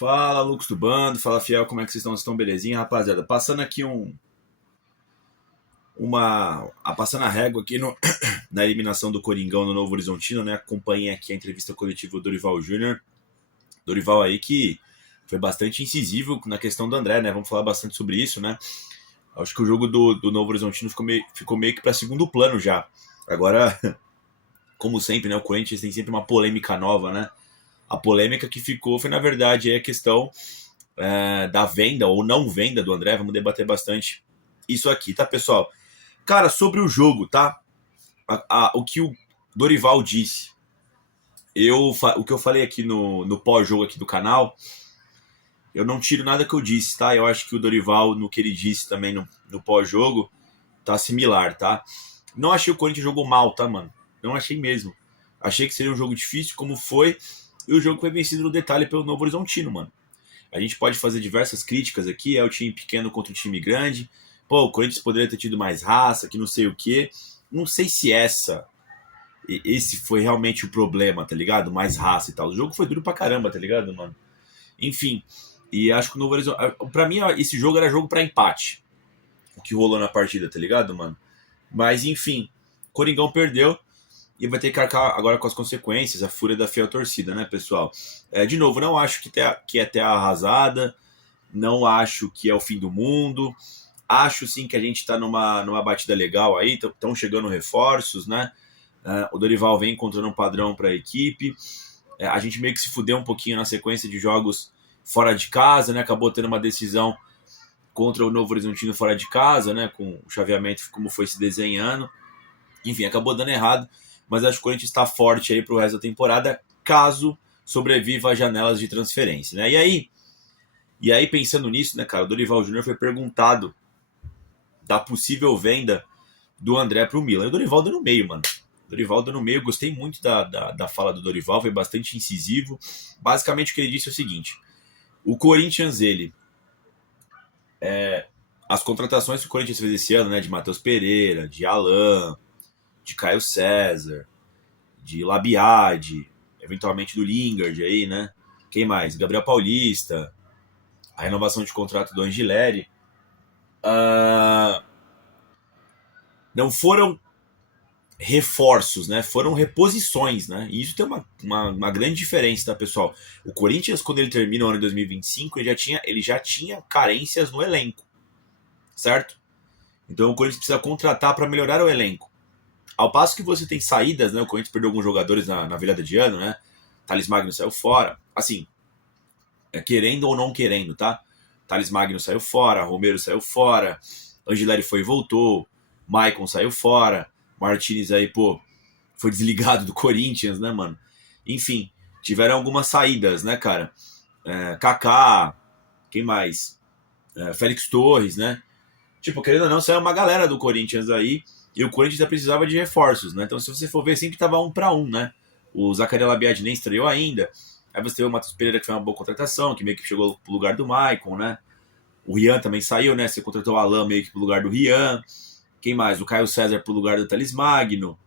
Fala, Lucas do Bando, fala Fiel, como é que vocês estão? Vocês estão belezinha, rapaziada? Passando aqui passando a régua aqui na eliminação do Coringão no Novo Horizontino, né? Acompanhei aqui a entrevista coletiva do Dorival Júnior. Dorival aí que foi bastante incisivo na questão do André, né? Vamos falar bastante sobre isso, né? Acho que o jogo do Novo Horizontino ficou meio que para segundo plano já. Agora, como sempre, né? O Corinthians tem sempre uma polêmica nova, né? A polêmica que ficou foi, na verdade, a questão da venda ou não venda do André. Vamos debater bastante isso aqui, tá, pessoal? Cara, sobre o jogo, tá? O que o Dorival disse. O que eu falei aqui no pós-jogo aqui do canal, eu não tiro nada que eu disse, tá? Eu acho que o Dorival, no que ele disse também no pós-jogo, tá similar, tá? Não achei o Corinthians jogou mal, tá, mano? Não achei mesmo. Achei que seria um jogo difícil, como foi, e o jogo foi vencido no detalhe pelo Novo Horizontino, mano. A gente pode fazer diversas críticas aqui, é o time pequeno contra o time grande. Pô, o Corinthians poderia ter tido mais raça, que não sei o quê. Não sei se esse foi realmente o problema, tá ligado? Mais raça e tal. O jogo foi duro pra caramba, tá ligado, mano? Enfim, e acho que o Novo Horizonte... Pra mim, esse jogo era jogo pra empate. O que rolou na partida, tá ligado, mano? Mas, enfim, Coringão perdeu e vai ter que arcar agora com as consequências, a fúria da fiel torcida, né, pessoal? De novo, não acho que é terra arrasada, não acho que é o fim do mundo, acho sim que a gente tá numa batida legal aí, estão chegando reforços, né? O Dorival vem encontrando um padrão para a equipe, a gente meio que se fudeu um pouquinho na sequência de jogos fora de casa, né? Acabou tendo uma decisão contra o Novo Horizontino fora de casa, né? Com o chaveamento como foi se desenhando. Enfim, acabou dando errado, mas acho que o Corinthians está forte aí para o resto da temporada, caso sobreviva às janelas de transferência, né? E aí, pensando nisso, né, cara, o Dorival Júnior foi perguntado da possível venda do André para o Milan. E o Dorival deu no meio, mano. O Dorival deu no meio, gostei muito da fala do Dorival, foi bastante incisivo. Basicamente o que ele disse é o seguinte: o Corinthians, as contratações que o Corinthians fez esse ano, né, de Matheus Pereira, de Alan, de Caio César, de Labiade, eventualmente do Lingard aí, né? Quem mais? Gabriel Paulista, a renovação de contrato do Angileri. Não foram reforços, né? Foram reposições, né? E isso tem uma grande diferença, tá, pessoal? O Corinthians, quando ele termina o ano de 2025, ele já tinha carências no elenco, certo? Então o Corinthians precisa contratar para melhorar o elenco. Ao passo que você tem saídas, né? O Corinthians perdeu alguns jogadores na virada de ano, né? Thales Magno saiu fora. Assim, querendo ou não querendo, tá? Thales Magno saiu fora, Romero saiu fora, Angileri foi e voltou, Maicon saiu fora, Martinez aí, pô, foi desligado do Corinthians, né, mano? Enfim, tiveram algumas saídas, né, cara? Kaká, quem mais? Félix Torres, né? Tipo, querendo ou não, saiu uma galera do Corinthians aí, e o Corinthians já precisava de reforços, né? Então, se você for ver, sempre tava 1-1, né? O Zacarias Labiade nem estreou ainda. Aí você teve o Matheus Pereira, que foi uma boa contratação, que meio que chegou pro lugar do Maicon, né? O Rian também saiu, né? Você contratou o Alan meio que pro lugar do Rian. Quem mais? O Caio César pro lugar do Thales Magno.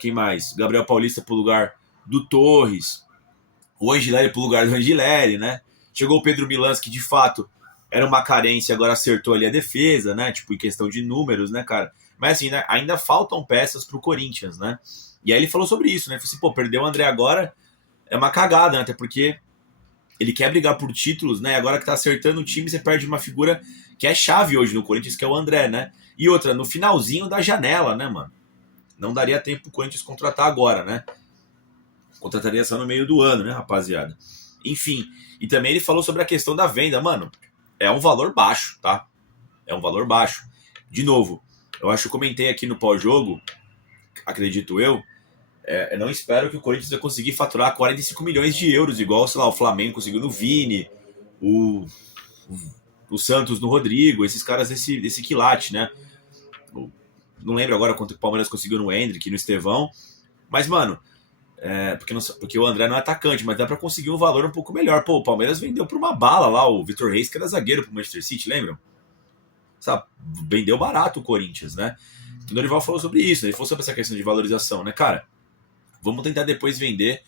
Quem mais? Gabriel Paulista pro lugar do Torres. O Angileri pro lugar do Angileri, né? Chegou o Pedro Milans, que de fato era uma carência, agora acertou ali a defesa, né? Tipo, em questão de números, né, cara? Mas assim, né? Ainda faltam peças pro Corinthians, né? E aí ele falou sobre isso, né? Ele falou assim, pô, perdeu o André agora é uma cagada, né? Até porque ele quer brigar por títulos, né? Agora que tá acertando o time, você perde uma figura que é chave hoje no Corinthians, que é o André, né? E outra, no finalzinho da janela, né, mano? Não daria tempo pro Corinthians contratar agora, né? Contrataria só no meio do ano, né, rapaziada? Enfim, e também ele falou sobre a questão da venda, mano. É um valor baixo, tá? É um valor baixo. De novo, eu acho que eu comentei aqui no pós-jogo, acredito eu não espero que o Corinthians vai conseguir faturar 45 milhões de euros, igual, sei lá, o Flamengo conseguiu no Vini, o Santos no Rodrigo, esses caras desse quilate, né? Não lembro agora quanto o Palmeiras conseguiu no Hendrick, no Estevão, mas, mano, porque o André não é atacante, mas dá pra conseguir um valor um pouco melhor. Pô, o Palmeiras vendeu por uma bala lá, o Vitor Reis, que era zagueiro pro Manchester City, lembram? Sabe, vendeu barato o Corinthians, né? O Dorival falou sobre isso, ele falou sobre essa questão de valorização, né, cara? Vamos tentar depois vender.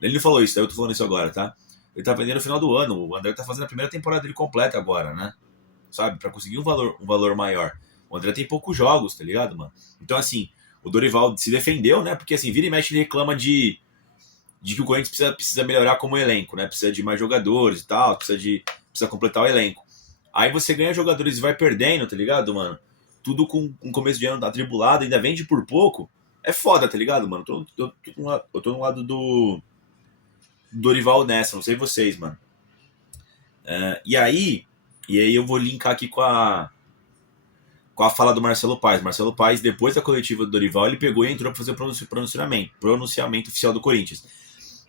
Ele não falou isso, eu tô falando isso agora, tá? ele tá vendendo no final do ano. O André tá fazendo a primeira temporada dele completa agora, né? Sabe? Pra conseguir um valor maior. O André tem poucos jogos, tá ligado, mano? Então, assim, o Dorival se defendeu, né? Porque, assim, vira e mexe ele reclama de que o Corinthians precisa melhorar como elenco, né? Precisa de mais jogadores e tal, precisa completar o elenco. Aí você ganha jogadores e vai perdendo, tá ligado, mano? Tudo com um começo de ano atribulado, ainda vende por pouco. É foda, tá ligado, mano? Eu tô no lado do Dorival nessa, não sei vocês, mano. E aí eu vou linkar aqui com a fala do Marcelo Paes. Marcelo Paes, depois da coletiva do Dorival, ele pegou e entrou para fazer o pronunciamento oficial do Corinthians.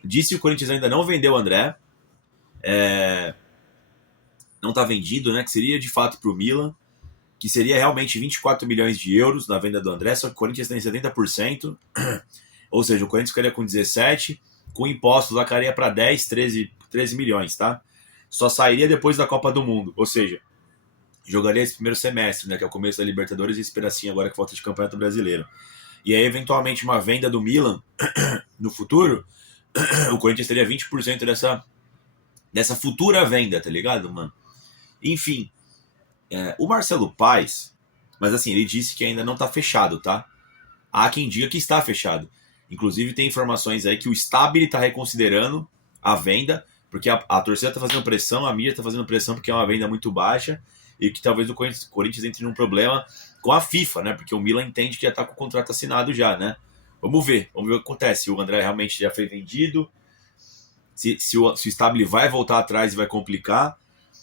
Disse que o Corinthians ainda não vendeu o André, não está vendido, né? Que seria de fato para o Milan, que seria realmente 24 milhões de euros na venda do André, só que o Corinthians tem 70%, ou seja, o Corinthians ficaria com 17, com impostos lá cairia para 10, 13 milhões, tá? Só sairia depois da Copa do Mundo, ou seja, jogaria esse primeiro semestre, né, que é o começo da Libertadores e esse pedacinho agora que falta de Campeonato Brasileiro. E aí, eventualmente, uma venda do Milan no futuro, o Corinthians teria 20% dessa futura venda, tá ligado, mano? Enfim, o Marcelo Paes, mas assim, ele disse que ainda não tá fechado, tá? Há quem diga que está fechado. Inclusive, tem informações aí que o Stabile tá reconsiderando a venda, porque a torcida tá fazendo pressão, a mídia tá fazendo pressão porque é uma venda muito baixa, e que talvez o Corinthians entre num problema com a FIFA, né? Porque o Milan entende que já tá com o contrato assinado já, né? Vamos ver o que acontece. Se o André realmente já foi vendido, se o Stabile vai voltar atrás e vai complicar.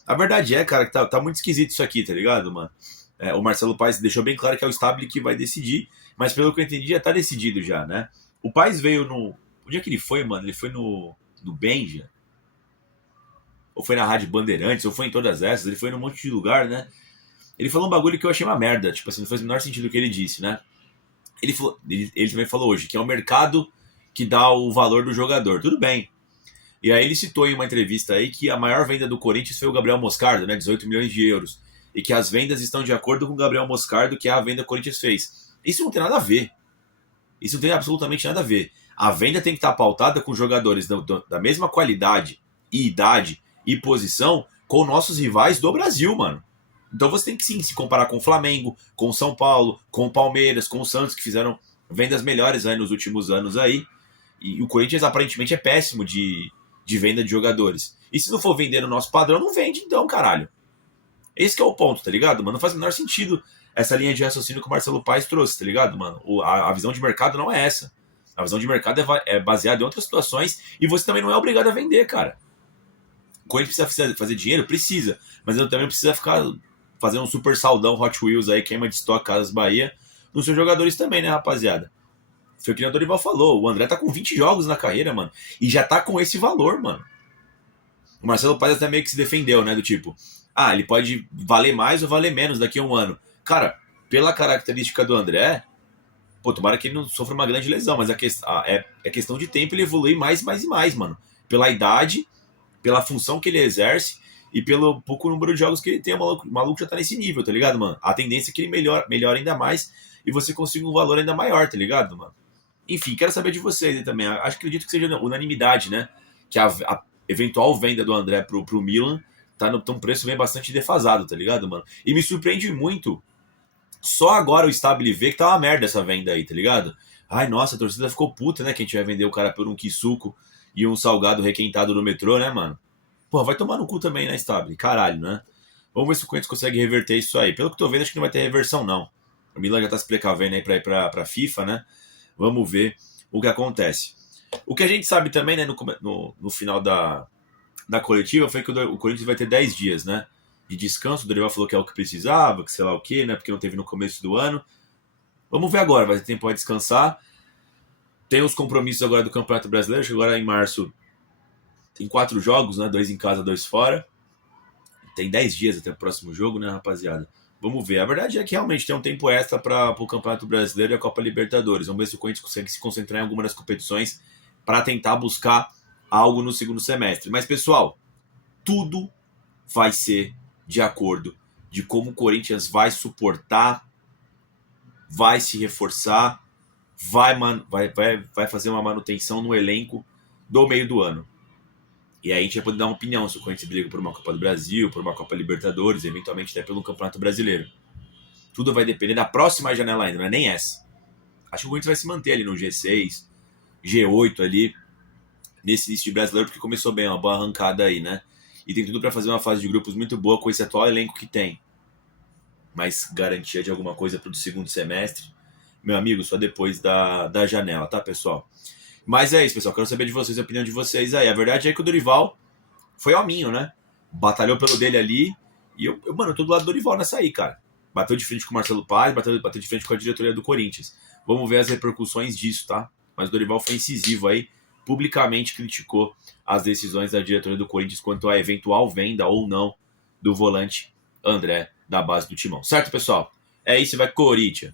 A verdade é, cara, que tá muito esquisito isso aqui, tá ligado, mano? O Marcelo Paes deixou bem claro que é o Stabile que vai decidir, mas pelo que eu entendi já tá decidido já, né? O Paes veio no... Onde é que ele foi, mano? Ele foi no Benja? Ou foi na Rádio Bandeirantes, ou foi em todas essas, ele foi num monte de lugar, né? Ele falou um bagulho que eu achei uma merda, tipo assim, não faz o menor sentido o que ele disse, né? Ele também falou hoje que é o mercado que dá o valor do jogador. Tudo bem. E aí ele citou em uma entrevista aí que a maior venda do Corinthians foi o Gabriel Moscardo, né? 18 milhões de euros. E que as vendas estão de acordo com o Gabriel Moscardo, que é a venda que o Corinthians fez. Isso não tem nada a ver. Isso não tem absolutamente nada a ver. A venda tem que estar pautada com jogadores da mesma qualidade e idade e posição com nossos rivais do Brasil, mano. Então você tem que sim se comparar com o Flamengo, com o São Paulo, com o Palmeiras, com o Santos, que fizeram vendas melhores aí nos últimos anos aí. E o Corinthians aparentemente é péssimo de venda de jogadores. E se não for vender no nosso padrão, não vende então, caralho. Esse que é o ponto, tá ligado, mano? Não faz o menor sentido essa linha de raciocínio que o Marcelo Paes trouxe, tá ligado, mano? A visão de mercado não é essa. A visão de mercado é baseada em outras situações e você também não é obrigado a vender, cara. O Corinthians precisa fazer dinheiro? Precisa. Mas ele também precisa ficar fazendo um super saldão Hot Wheels aí, queima de estoque Casas Bahia, nos seus jogadores também, né, rapaziada? Foi o que o Dorival falou. O André tá com 20 jogos na carreira, mano. E já tá com esse valor, mano. O Marcelo Paes até meio que se defendeu, né? Do tipo, ele pode valer mais ou valer menos daqui a um ano. Cara, pela característica do André, pô, tomara que ele não sofra uma grande lesão, mas é questão de tempo ele evoluir mais e mais, mano. Pela idade, pela função que ele exerce e pelo pouco número de jogos que ele tem, o maluco já tá nesse nível, tá ligado, mano? A tendência é que ele melhore ainda mais e você consiga um valor ainda maior, tá ligado, mano? Enfim, quero saber de vocês aí também. Acredito que seja unanimidade, né? Que a eventual venda do André pro Milan tá um preço bem bastante defasado, tá ligado, mano? E me surpreende muito. Só agora o Stabile vê que tá uma merda essa venda aí, tá ligado? Ai, nossa, a torcida ficou puta, né? Que a gente vai vender o cara por um quisuco e um salgado requentado no metrô, né, mano? Pô, vai tomar no cu também, né, Stabile? Caralho, né? Vamos ver se o Corinthians consegue reverter isso aí. Pelo que eu tô vendo, acho que não vai ter reversão, não. O Milan já tá se precavendo aí pra ir pra FIFA, né? Vamos ver o que acontece. O que a gente sabe também, né, no final da coletiva, foi que o Corinthians vai ter 10 dias, né? De descanso. O Dorival falou que é o que precisava, que sei lá o que, né? Porque não teve no começo do ano. Vamos ver agora, vai ter tempo para descansar. Tem os compromissos agora do Campeonato Brasileiro, que agora em março tem 4 jogos, né? 2 em casa, 2 fora. Tem 10 dias até o próximo jogo, né, rapaziada? Vamos ver. A verdade é que realmente tem um tempo extra para o Campeonato Brasileiro e a Copa Libertadores. Vamos ver se o Corinthians consegue se concentrar em alguma das competições para tentar buscar algo no segundo semestre. Mas, pessoal, tudo vai ser de acordo de como o Corinthians vai suportar, vai se reforçar, vai fazer uma manutenção no elenco do meio do ano. E aí a gente vai poder dar uma opinião se o Corinthians briga por uma Copa do Brasil, por uma Copa Libertadores, eventualmente até pelo Campeonato Brasileiro. Tudo vai depender da próxima janela ainda, não é nem essa. Acho que o Corinthians vai se manter ali no G6, G8 ali, nesse início de brasileiro, porque começou bem, uma boa arrancada aí, né? E tem tudo para fazer uma fase de grupos muito boa com esse atual elenco que tem. Mas garantia de alguma coisa para o segundo semestre, meu amigo, só depois da janela, tá, pessoal? Mas é isso, pessoal. Quero saber de vocês, a opinião de vocês aí. A verdade é que o Dorival foi hominho, né? Batalhou pelo dele ali. E mano, eu tô do lado do Dorival nessa aí, cara. Bateu de frente com o Marcelo Paz, bateu de frente com a diretoria do Corinthians. Vamos ver as repercussões disso, tá? Mas o Dorival foi incisivo aí, publicamente criticou as decisões da diretoria do Corinthians quanto à eventual venda ou não do volante André da base do Timão. Certo, pessoal? É isso, vai Corinthians.